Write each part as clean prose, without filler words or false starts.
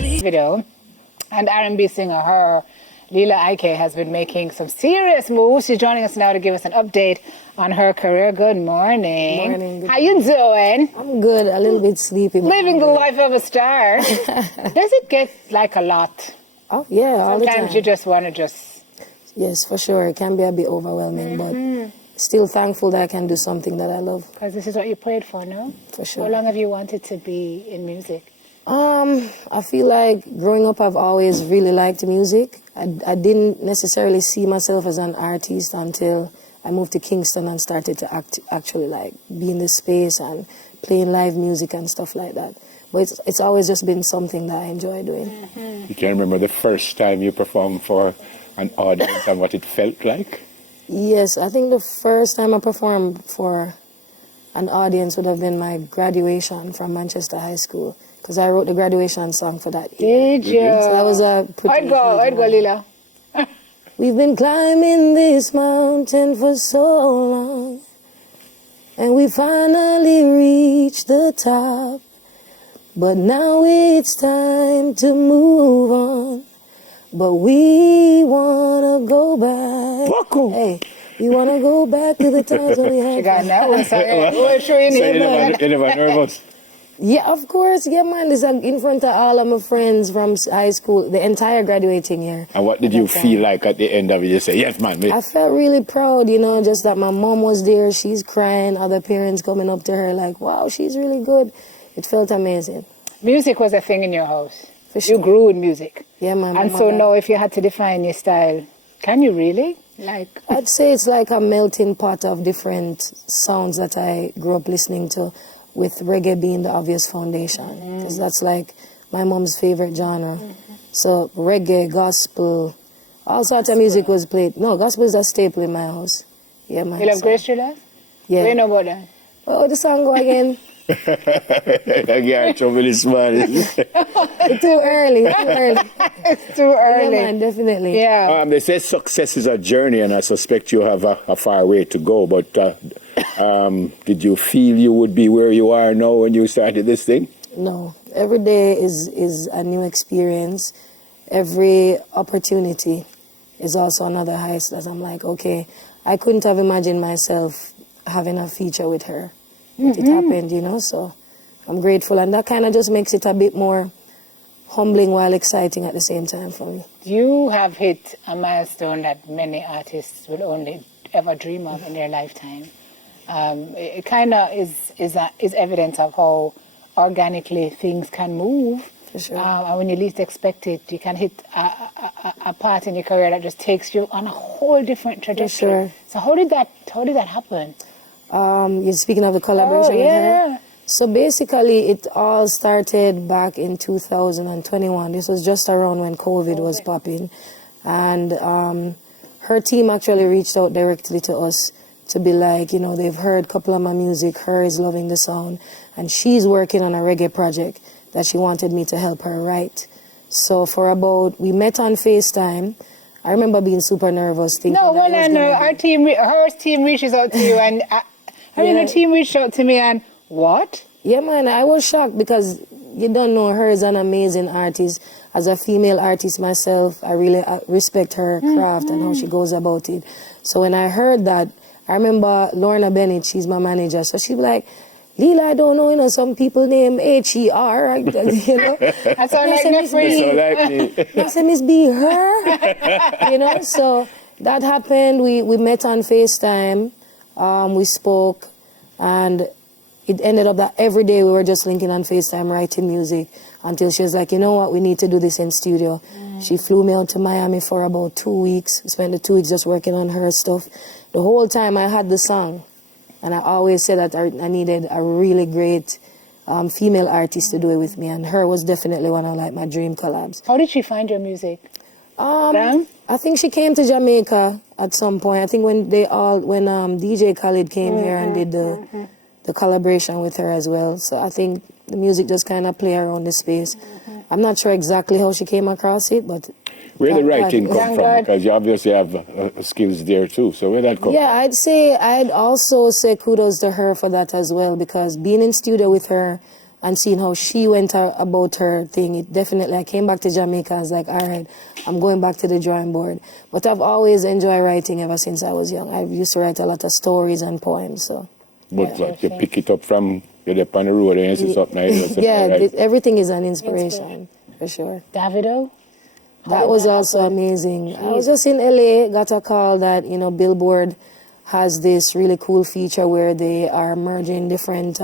Video, and R&B singer her, Lila Ike, has been making some serious moves. She's joining us now to give us an update on her career. Good morning. Morning. How you doing? I'm good, a little bit sleepy. Living the life of a star. Does it get like a lot? Oh, yeah, all the time. Sometimes you just want to just... Yes, for sure. It can be a bit overwhelming, but still thankful that I can do something that I love. Because this is what you prayed for, no? For sure. How long have you wanted to be in music? I feel like growing up I've always really liked music. I didn't necessarily see myself as an artist until I moved to Kingston and started to actually like be in this space and playing live music and stuff like that. But it's always just been something that I enjoy doing. You can remember the first time you performed for an audience and what it felt like? Yes, I think the first time I performed for an audience would have been my graduation from Manchester High School, because I wrote the graduation song for that year. Did you? So that was a pretty... I'd go, Lila. We've been climbing this mountain for so long, and we finally reached the top. But now it's time to move on. But we wanna go back. Welcome. Hey, we wanna go back to the times when we had. She got that one, so sure you So need you never nervous? Yeah, of course. Yeah, man. This is in front of all of my friends from high school, the entire graduating year. And what did you feel like at the end of it? You say, yes, man. I felt really proud, you know, just that my mom was there. She's crying. Other parents coming up to her like, wow, she's really good. It felt amazing. Music was a thing in your house. For sure. You grew with music. Yeah, man. And so now if you had to define your style, can you really? Like, I'd say it's like a melting pot of different sounds that I grew up listening to, with reggae being the obvious foundation, because that's like my mom's favorite genre. So reggae, gospel, all sorts of music was played. No, gospel is a staple in my house. Yeah, man. You love Grace Thriller? Yeah. Do you know about that? Oh, the song go again. I got trouble this morning. Too early. It's too early. Yeah, man, definitely. Yeah. They say success is a journey, and I suspect you have a far way to go. But did you feel you would be where you are now when you started this thing? No. Every day is a new experience. Every opportunity is also another heist that I'm like, okay, I couldn't have imagined myself having a feature with her. It happened, you know, so I'm grateful. And that kind of just makes it a bit more humbling while exciting at the same time for me. You have hit a milestone that many artists will only ever dream of in their lifetime. It kind of is evidence of how organically things can move. For sure. And when you least expect it, you can hit a part in your career that just takes you on a whole different trajectory. For sure. So how did that happen? You're speaking of the collaboration with her? So basically, it all started back in 2021. This was just around when COVID was popping. And her team actually reached out directly to us to be like, you know, they've heard a couple of my music, her is loving the sound, and she's working on a reggae project that she wanted me to help her write. So we met on FaceTime. I remember being super nervous. Her team reaches out to you, and her team reached out to me, and what? Yeah, man, I was shocked because you don't know, her is an amazing artist. As a female artist myself, I really respect her craft and how she goes about it. So when I heard that, I remember Lorna Bennett, she's my manager, so she'd be like, Lila, I don't know, some people name H-E-R, you know. That sounds like Miss B. I said, Miss B, her? You know, so that happened. We met on FaceTime. We spoke, and it ended up that every day we were just linking on FaceTime, writing music, until she was like, you know what, we need to do this in studio. She flew me out to Miami for about 2 weeks. We spent the 2 weeks just working on her stuff. The whole time I had the song, and I always said that I needed a really great female artist to do it with me, and her was definitely one of like my dream collabs. How did she find your music? I think she came to Jamaica at some point. I think when DJ Khaled came here and did the collaboration with her as well. So I think the music just kind of play around the space. I'm not sure exactly how she came across it, but where the writing come from? Because you obviously have skills there too. So where that come from? Yeah, I'd also say kudos to her for that as well, because being in studio with her and seeing how she went about her thing, it definitely, I came back to Jamaica, I was like, all right, I'm going back to the drawing board. But I've always enjoyed writing ever since I was young. I used to write a lot of stories and poems, so. But what, you pick it up from, you're up on the road and you see something nice. Yeah, everything is an inspiration, for sure. Davido? That was also amazing. I was just in LA, got a call that, you know, Billboard has this really cool feature where they are merging different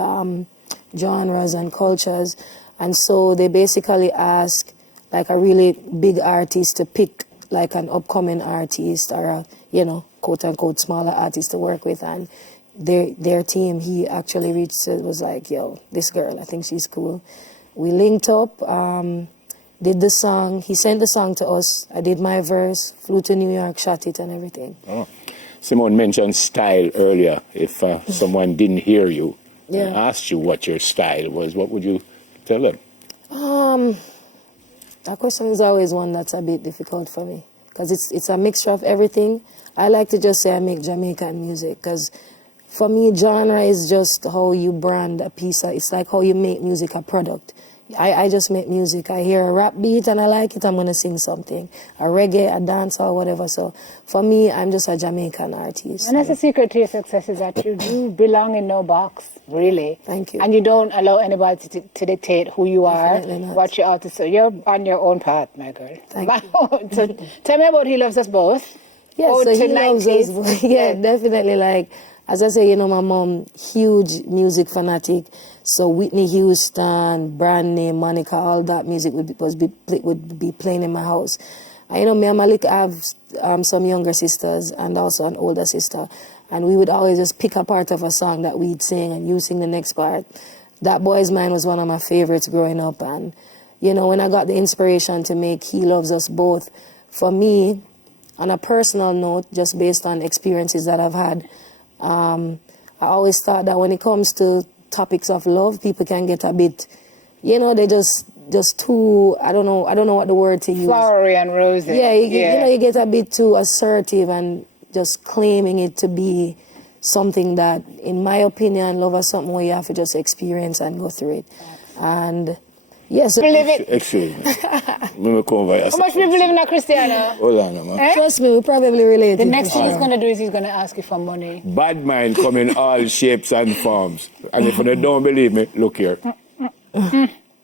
genres and cultures. And so they basically ask like a really big artist to pick like an upcoming artist or a, you know, quote unquote smaller artist to work with. And their team, he actually reached, was like, yo, this girl, I think she's cool. We linked up, did the song. He sent the song to us. I did my verse, flew to New York, shot it and everything. Oh. Simone mentioned style earlier. If someone didn't hear you and asked you what your style was, what would you tell them? That question is always one that's a bit difficult for me because it's a mixture of everything. I like to just say I make Jamaican music because for me, genre is just how you brand a piece. It's like how you make music a product. I just make music. I hear a rap beat and I like it, I'm going to sing something. A reggae, a dancehall, whatever. So for me, I'm just a Jamaican artist. And that's the secret to your success is that you do belong in no box, really. Thank you. And you don't allow anybody to dictate who you are, Definitely not. what you are to say. You're on your own path, my girl. Thank you. So tell me about He Loves Us Both. Yeah, Ode so to he loves us. 90s. Yeah, definitely. Like, as I say, you know, my mom, huge music fanatic. So Whitney Houston, Brand Name, Monica, all that music would be playing in my house. And, you know, me and Malik have some younger sisters and also an older sister. And we would always just pick a part of a song that we'd sing and you sing the next part. That Boy's Mine was one of my favorites growing up. And, you know, when I got the inspiration to make He Loves Us Both, for me, on a personal note, just based on experiences that I've had, I always thought that when it comes to topics of love, people can get a bit, you know, they just too, I don't know what the word to use. Flowery and rosy. Yeah, you know, you get a bit too assertive and just claiming it to be something that, in my opinion, love is something where you have to just experience and go through it. And yes, Excuse me. How much people live in a Christiana? Hold on, man. trust me, we probably related. The next thing he's going to do is he's going to ask you for money. Bad mind come in all shapes and forms. And if you don't believe me, look here.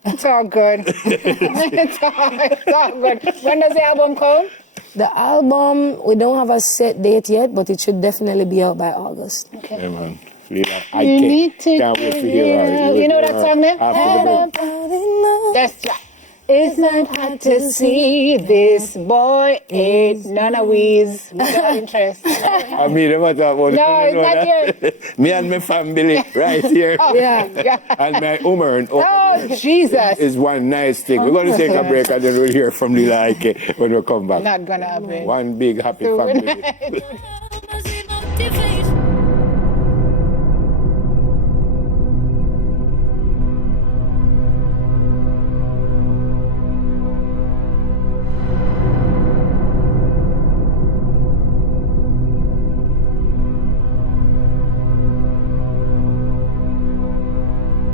It's all good. it's all good. When does the album come? The album, we don't have a set date yet, but it should definitely be out by August. Okay. Yeah, man. Lila Ike. You need to Can't wait to hear her. You know that song there? After the break. That's right. It's not hard to see this boy ain't none of we's without interest. I mean, no matter what. No, it's not here. Me and my family right here. Yeah. And my woman Oh, Jesus. is one nice thing. We're going to take a break and then we'll hear from Lila Ike when we come back. Not going to happen. One big happy family.